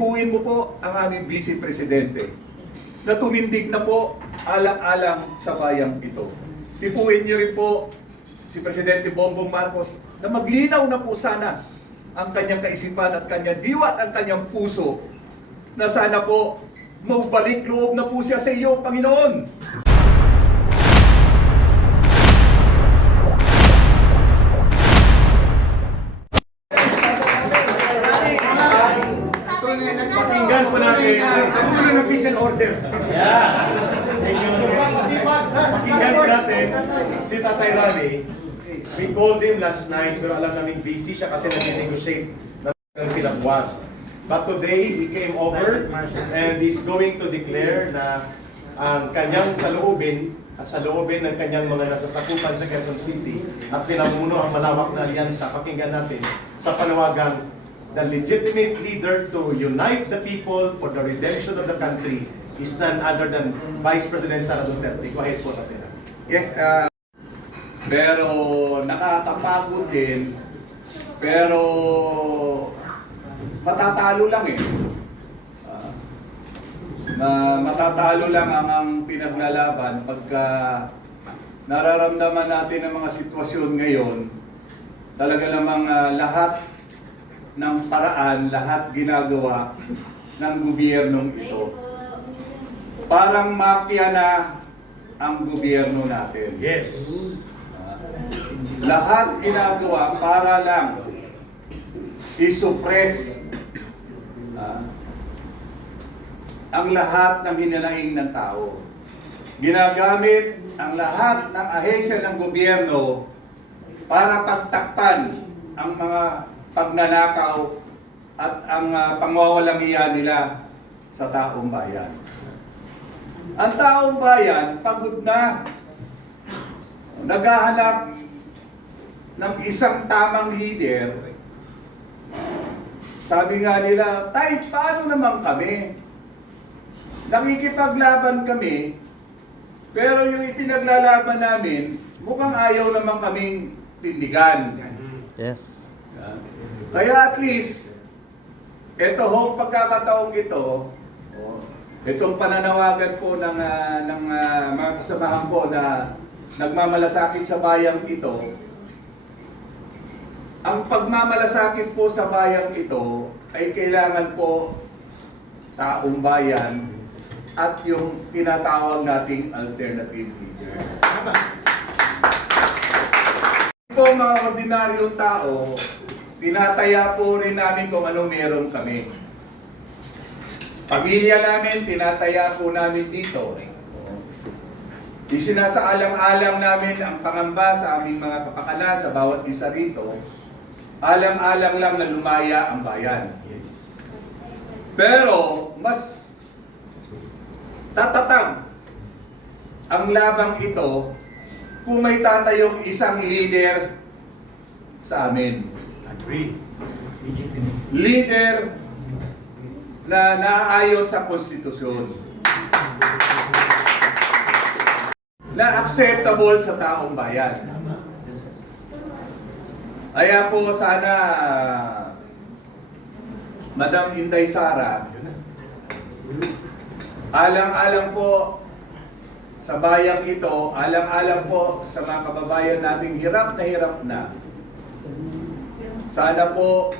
Puin mo po ang aming Vice Presidente na tumindig na po alang-alang sa bayang ito. Tipuin niyo rin po si Presidente Bongbong Marcos na maglinaw na po sana ang kanyang kaisipan at kanyang diwa at ang kanyang puso na sana po maubalik loob na po siya sa iyo, Panginoon. Pakinggan po natin ang muna ng peace and order. Thank you so much. Pakinggan po natin si Tatay Rani. We called him last night pero alam namin busy siya kasi nag-negotiate ng pinagbuwan. But today, we came over and he's going to declare na ang kanyang saloobin at saloobin ng kanyang mga nasasakupan sa Quezon City at pinamuno ang malawak na alyansa. Pakinggan natin sa panawagang the legitimate leader to unite the people for the redemption of the country is none other than Vice President Sara Duterte. Go ahead po natin. Yes, pero nakakapagod din, pero matatalo lang eh. Matatalo lang ang pinaglalaban pagka nararamdaman natin ang mga sitwasyon ngayon. Talaga namang lahat ng paraan, lahat ginagawa ng gobyernong ito. Parang mafia na ang gobyerno natin. Yes. Lahat ginagawa para lang i-suppress ang lahat ng hinanaing ng tao. Ginagamit ang lahat ng ahensya ng gobyerno para pagtakpan ang mga pagnanakaw at ang pangwawalang iya nila sa taong bayan. Ang taong bayan, pagod na. Naghahanap ng isang tamang leader. Sabi nga nila, tay, paano naman kami? Nakikipaglaban kami, pero yung ipinaglalaban namin, mukhang ayaw naman kaming tindigan. Yes. Kaya at least, ito hong pagkakataong ito, itong pananawagan po ng mga kasamahan ko na nagmamalasakit sa bayang ito, ang pagmamalasakit po sa bayang ito ay kailangan po taong bayan at yung tinatawag nating alternative leader. Po mga ordinaryong tao, tinataya po rin namin kung ano meron kami. Pamilya namin, tinataya po namin dito. Isinasaalang-alang namin ang pangamba sa aming mga kapakanan sa bawat isa rito. Alang-alang lang na lumaya ang bayan. Pero mas tatatag ang labang ito kung may tatayong isang leader sa amin. Agree. Leader na naayon sa konstitusyon. Na acceptable sa taong bayan. Kaya po sana Madam Inday Sara, alang-alang po sa bayang ito, alang-alang po sa mga kababayan nating hirap na. Sana po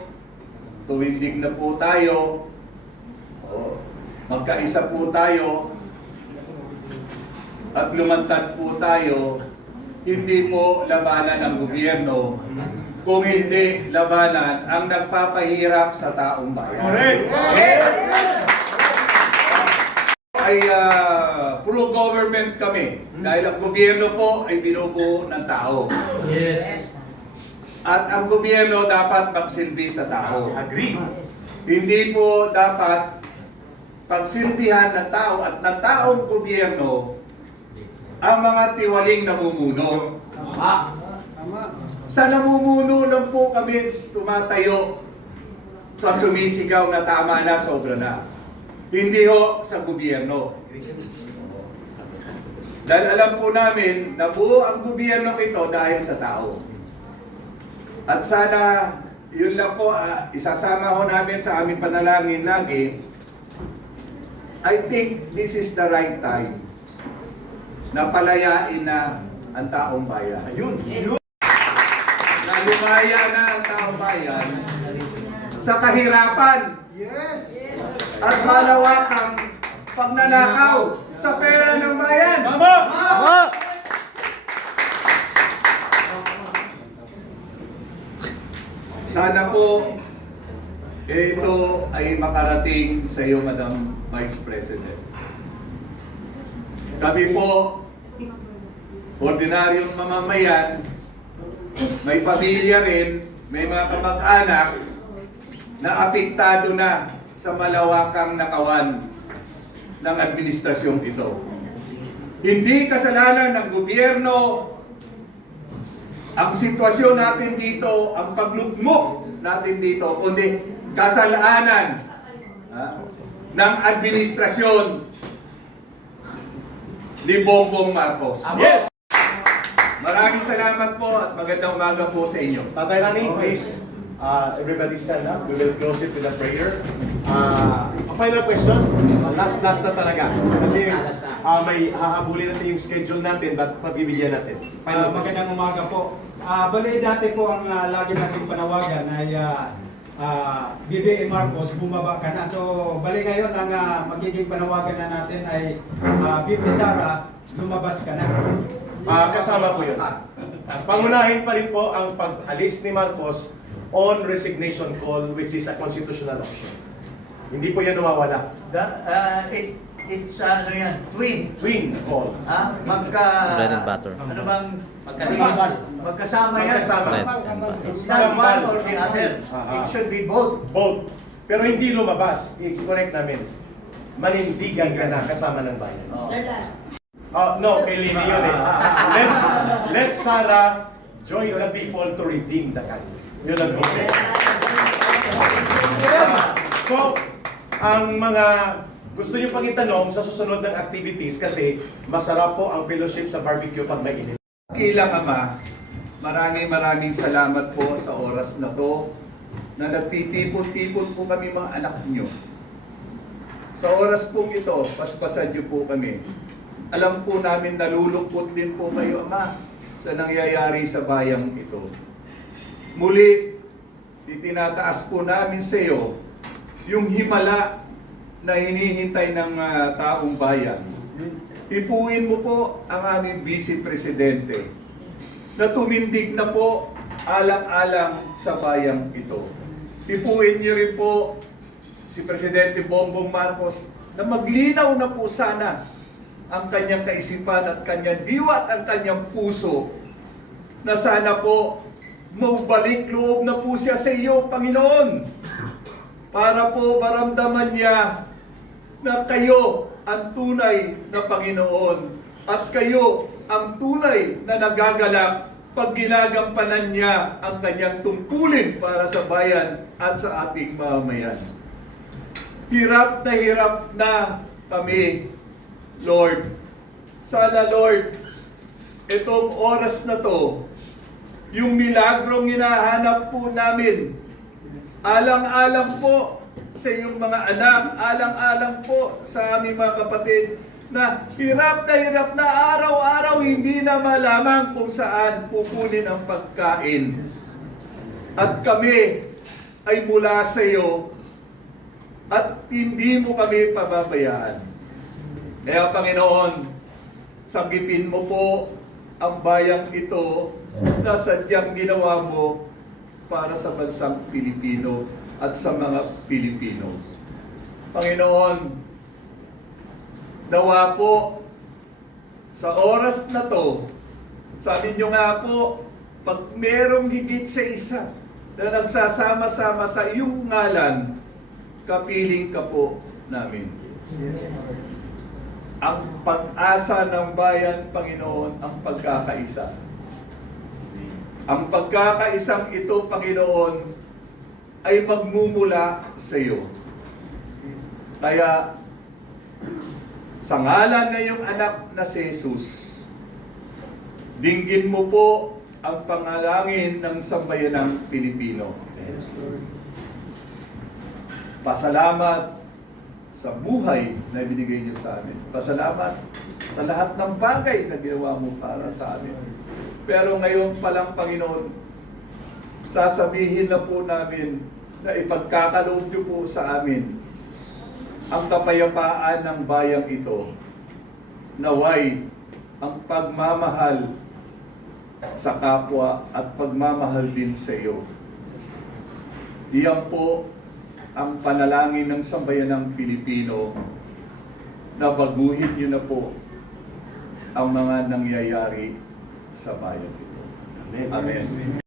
tuwindig na po tayo, magkaisa po tayo, at lumantad po tayo, hindi po labanan ng gobyerno, kung hindi labanan ang nagpapahirap sa taong bayan. Correct. Ay pro-government kami dahil ang gobyerno po ay binubuo ng tao. Yes. At ang gobyerno dapat magsilbi sa tao. Agree. Hindi po dapat pagsilbihan ng tao at ng taong gobyerno ang mga tiwaling namumuno. Sa namumuno lang po kami tumatayo sa sumisigaw na tama na, sobra na. Hindi ho sa gobyerno. Dahil alam po namin na buo ang gobyerno ito dahil sa tao. At sana yun lang po, isasama ho namin sa aming panalangin lagi. I think this is the right time na palayain na ang taong bayan. Ayun. Na lumaya na ang taong bayan sa kahirapan at malawakang pagnanakaw sa pera ng bayan. Tama! Sana po ito ay makarating sa iyo, Madam Vice President. Kami po, ordinaryong mamamayan, may pamilya rin, may mga kamag-anak na apektado na sa malawakang nakawan ng administrasyong ito. Hindi kasalanan ng gobyerno ang sitwasyon natin dito, ang paglugmok natin dito, kundi kasalanan ng administrasyon ni Bongbong Marcos. Yes! Maraming salamat po at magandang umaga po sa inyo. Tatay Rani, please, everybody stand up. We will close it with a prayer. A final question. Last na talaga. Kasi may hahabulin natin yung schedule natin, but pagbibigyan natin. Final question. Magandang umaga po. Bali dati po ang lagi nating panawagan ay BBM Marcos, bumaba ka na. So bali ngayon ang magiging panawagan na natin ay BP Sara, lumabas ka na. Kasama po yun. Pangunahin pa rin po ang pag-alis ni Marcos on resignation call, which is a constitutional option. Hindi po yan nawawala. It's ano yan, twin. Twin call. Ha? Bread and butter. Ano bang? Magkasama. Magkasama yan. Magkasama. Bread and butter. It's not one or the other. Aha. It should be both. Both. Pero hindi lumabas. I-connect namin. Manindigan ka na kasama ng bayan. Oh. No, kay Lini yun eh. Let Sarah join the people to redeem the country. Yun ang goal. So, ang mga gusto niyo pang itanong sa susunod ng activities kasi masarap po ang fellowship sa barbecue pag may init. Kilang Ama, maraming salamat po sa oras na to na nagtitipon-tipon po kami mga anak niyo. Sa oras po ito, paspasan niyo po kami. Alam po namin nalulungkot din po kayo, Ama, sa nangyayari sa bayang ito. Muli, itinataas po namin sa iyo yung himala na hinihintay ng taong bayan. Ipuin mo po ang aming Vice Presidente na tumindig na po alang-alang sa bayang ito. Ipuin niyo rin po si Presidente Bongbong Marcos na maglinaw na po sana ang kanyang kaisipan at kanyang diwa at ang kanyang puso na sana po maubalik loob na po siya sa iyo, Panginoon, para po maramdaman niya na kayo ang tunay na Panginoon at kayo ang tunay na nagagalak pag ginagampanan niya ang kanyang tungkulin para sa bayan at sa ating mamamayan. Hirap na kami, Lord. Sana, Lord, itong oras na to, yung milagrong hinahanap po namin, alang-alang po sa iyong mga anak, alang-alang po sa aming mga kapatid, na hirap na araw-araw hindi na malaman kung saan pupunin ang pagkain. At kami ay mula sa iyo at hindi mo kami pababayaan. Kaya Panginoon, sagipin mo po ang bayang ito na sadyang ginawa mo para sa bansang Pilipino at sa mga Pilipino. Panginoon, nawa po sa oras na to, sabi nyo nga po, pag merong higit sa isa na nagsasama-sama sa iyong ngalan, kapiling ka po namin. Ang pag-asa ng bayan, Panginoon, ang pagkakaisa. Ang pagkakaisang ito, Panginoon, ay magmumula sa iyo. Kaya, sa ngalan ng iyong anak na si Jesus, dinggin mo po ang panalangin ng sambayanang Pilipino. Pasalamat sa buhay na binigay niyo sa amin. Pasalamat sa lahat ng bagay na ginawa mo para sa amin. Pero ngayon pa lang, Panginoon, sasabihin na po namin na ipagkakaloob niyo po sa amin ang kapayapaan ng bayang ito. Naway ang pagmamahal sa kapwa at pagmamahal din sa iyo. Diyan po ang panalangin ng sambayanang Pilipino na baguhin niyo na po ang mga nangyayari sa bayan ito. Amen.